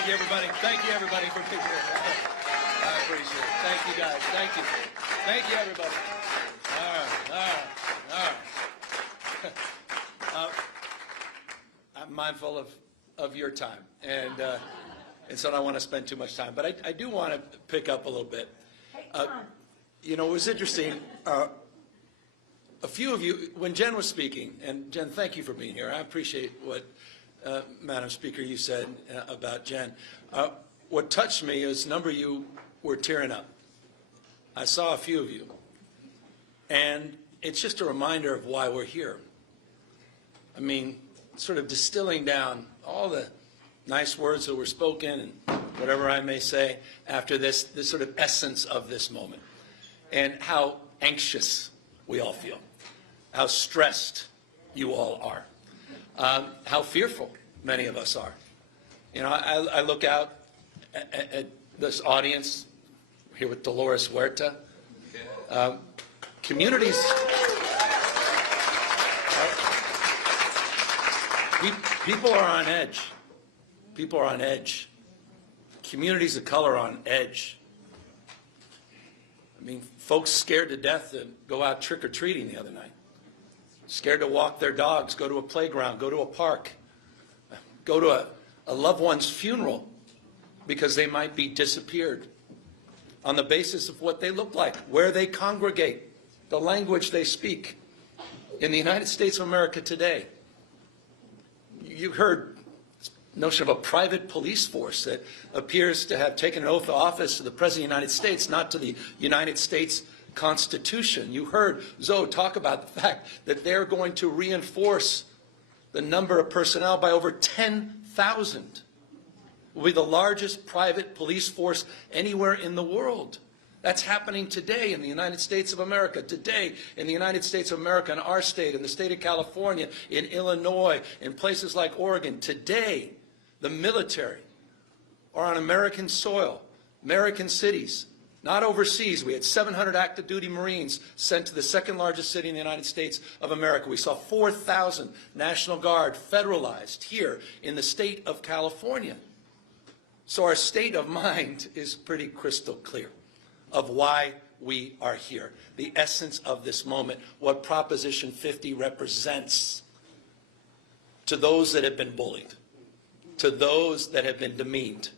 Thank you, everybody. Thank you, everybody, for being here. I appreciate it. Thank you, guys. Thank you. Thank you, everybody. All right. I'm mindful of your time, and so I don't want to spend too much time. But I do want to pick up a little bit. You know, it was interesting. A few of you, when Jen was speaking, and Jen, thank you for being here. I appreciate what, Madam Speaker, you said about Jen. What touched me is a number of you were tearing up. I saw a few of you. And it's just a reminder of why we're here. I mean, sort of distilling down all the nice words that were spoken and whatever I may say after this sort of essence of this moment, and how anxious we all feel, how stressed you all are, how fearful many of us are. You know, I look out at this audience here with Dolores Huerta. Communities, people are on edge. People are on edge. Communities of color are on edge. I mean, folks scared to death to go out trick-or-treating the other night. Scared to walk their dogs, go to a playground, go to a park, go to a loved one's funeral because they might be disappeared on the basis of what they look like, where they congregate, the language they speak. In the United States of America today, you heard the notion of a private police force that appears to have taken an oath of office to the President of the United States, not to the United States Constitution. You heard Zoe talk about the fact that they're going to reinforce the number of personnel by over 10,000. Will be the largest private police force anywhere in the world. That's happening today in the United States of America, today in the United States of America, in our state, in the state of California, in Illinois, in places like Oregon. Today, the military are on American soil, American cities, not overseas. We had 700 active duty Marines sent to the second largest city in the United States of America. We saw 4,000 National Guard federalized here in the state of California. So our state of mind is pretty crystal clear of why we are here, the essence of this moment, what Proposition 50 represents to those that have been bullied, to those that have been demeaned,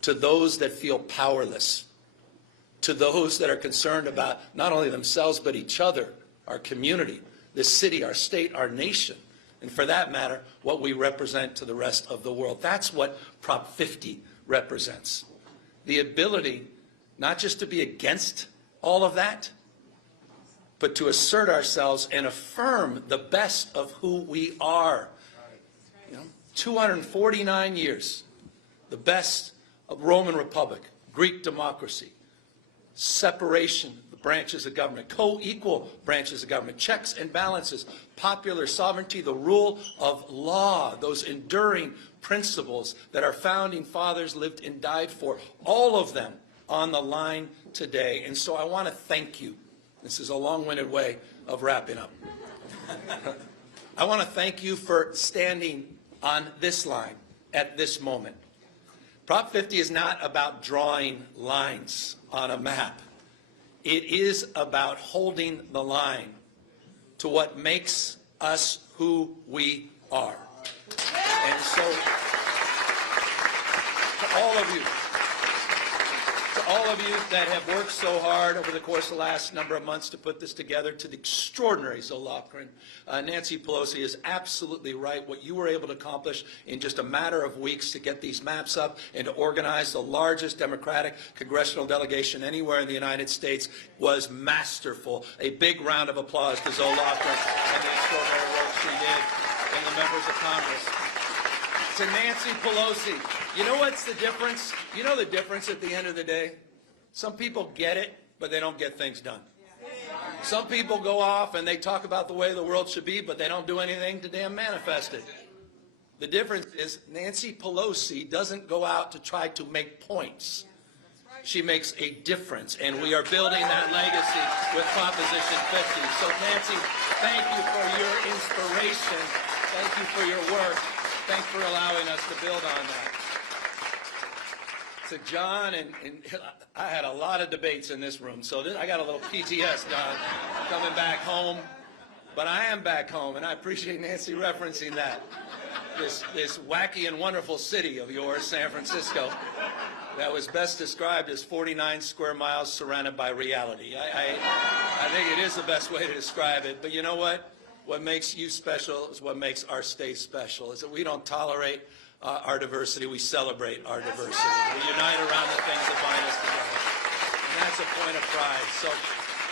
to those that feel powerless, to those that are concerned about not only themselves but each other, our community, this city, our state, our nation, and for that matter, what we represent to the rest of the world. That's what Prop 50 represents. The ability not just to be against all of that, but to assert ourselves and affirm the best of who we are. You know, 249 years, the best of Roman Republic, Greek democracy, separation of the branches of government, co-equal branches of government, checks and balances, popular sovereignty, the rule of law, those enduring principles that our founding fathers lived and died for, all of them on the line today. And so I want to thank you. This is a long-winded way of wrapping up. I want to thank you for standing on this line at this moment. Prop 50 is not about drawing lines on a map. It is about holding the line to what makes us who we are. And so, to all of you that have worked so hard over the course of the last number of months to put this together, to the extraordinary Zoe Lofgren, Nancy Pelosi is absolutely right. What you were able to accomplish in just a matter of weeks to get these maps up and to organize the largest Democratic congressional delegation anywhere in the United States was masterful. A big round of applause to Zoe Lofgren and the extraordinary work she did and the members of Congress. To Nancy Pelosi, you know what's the difference? You know the difference at the end of the day? Some people get it, but they don't get things done. Some people go off and they talk about the way the world should be, but they don't do anything to damn manifest it. The difference is Nancy Pelosi doesn't go out to try to make points. She makes a difference, and we are building that legacy with Proposition 50. So Nancy, thank you for your inspiration. Thank you for your work. Thanks for allowing us to build on that. to John, and I had a lot of debates in this room, so I got a little PTS, Don, coming back home. But I am back home, and I appreciate Nancy referencing that. This wacky and wonderful city of yours, San Francisco, that was best described as 49 square miles surrounded by reality. I think it is the best way to describe it. But you know what? What makes you special is what makes our state special, is that we don't tolerate our diversity, we celebrate our diversity. Right. We unite around the things that bind us together. And that's a point of pride. So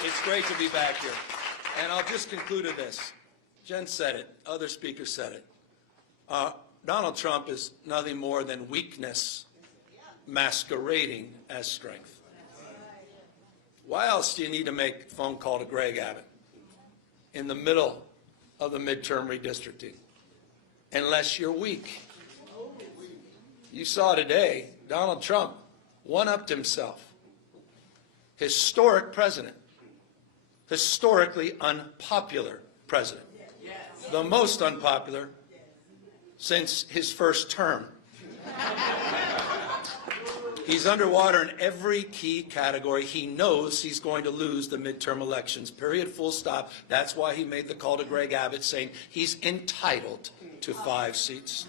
it's great to be back here. And I'll just conclude with this. Jen said it, other speakers said it. Donald Trump is nothing more than weakness masquerading as strength. Why else do you need to make a phone call to Greg Abbott in the middle of the midterm redistricting? Unless you're weak. You saw today, Donald Trump one-upped himself. Historic president. Historically unpopular president. The most unpopular since his first term. He's underwater in every key category. He knows he's going to lose the midterm elections, period, full stop. That's why he made the call to Greg Abbott saying he's entitled to 5 seats.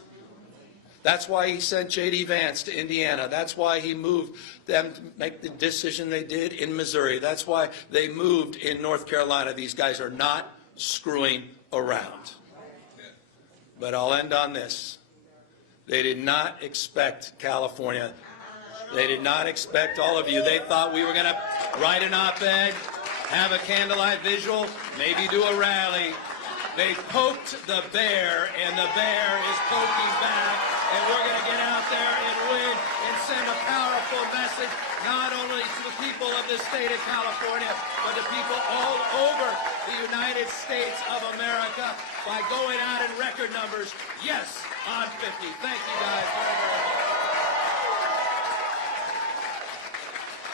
That's why he sent J.D. Vance to Indiana. That's why he moved them to make the decision they did in Missouri. That's why they moved in North Carolina. These guys are not screwing around. But I'll end on this. They did not expect California. They did not expect all of you. They thought we were going to write an op-ed, have a candlelight visual, maybe do a rally. They poked the bear, and the bear is poking back, and we're going to get out there and win and send a powerful message, not only to the people of the state of California, but to people all over the United States of America by going out in record numbers, yes, on 50. Thank you guys very, very much.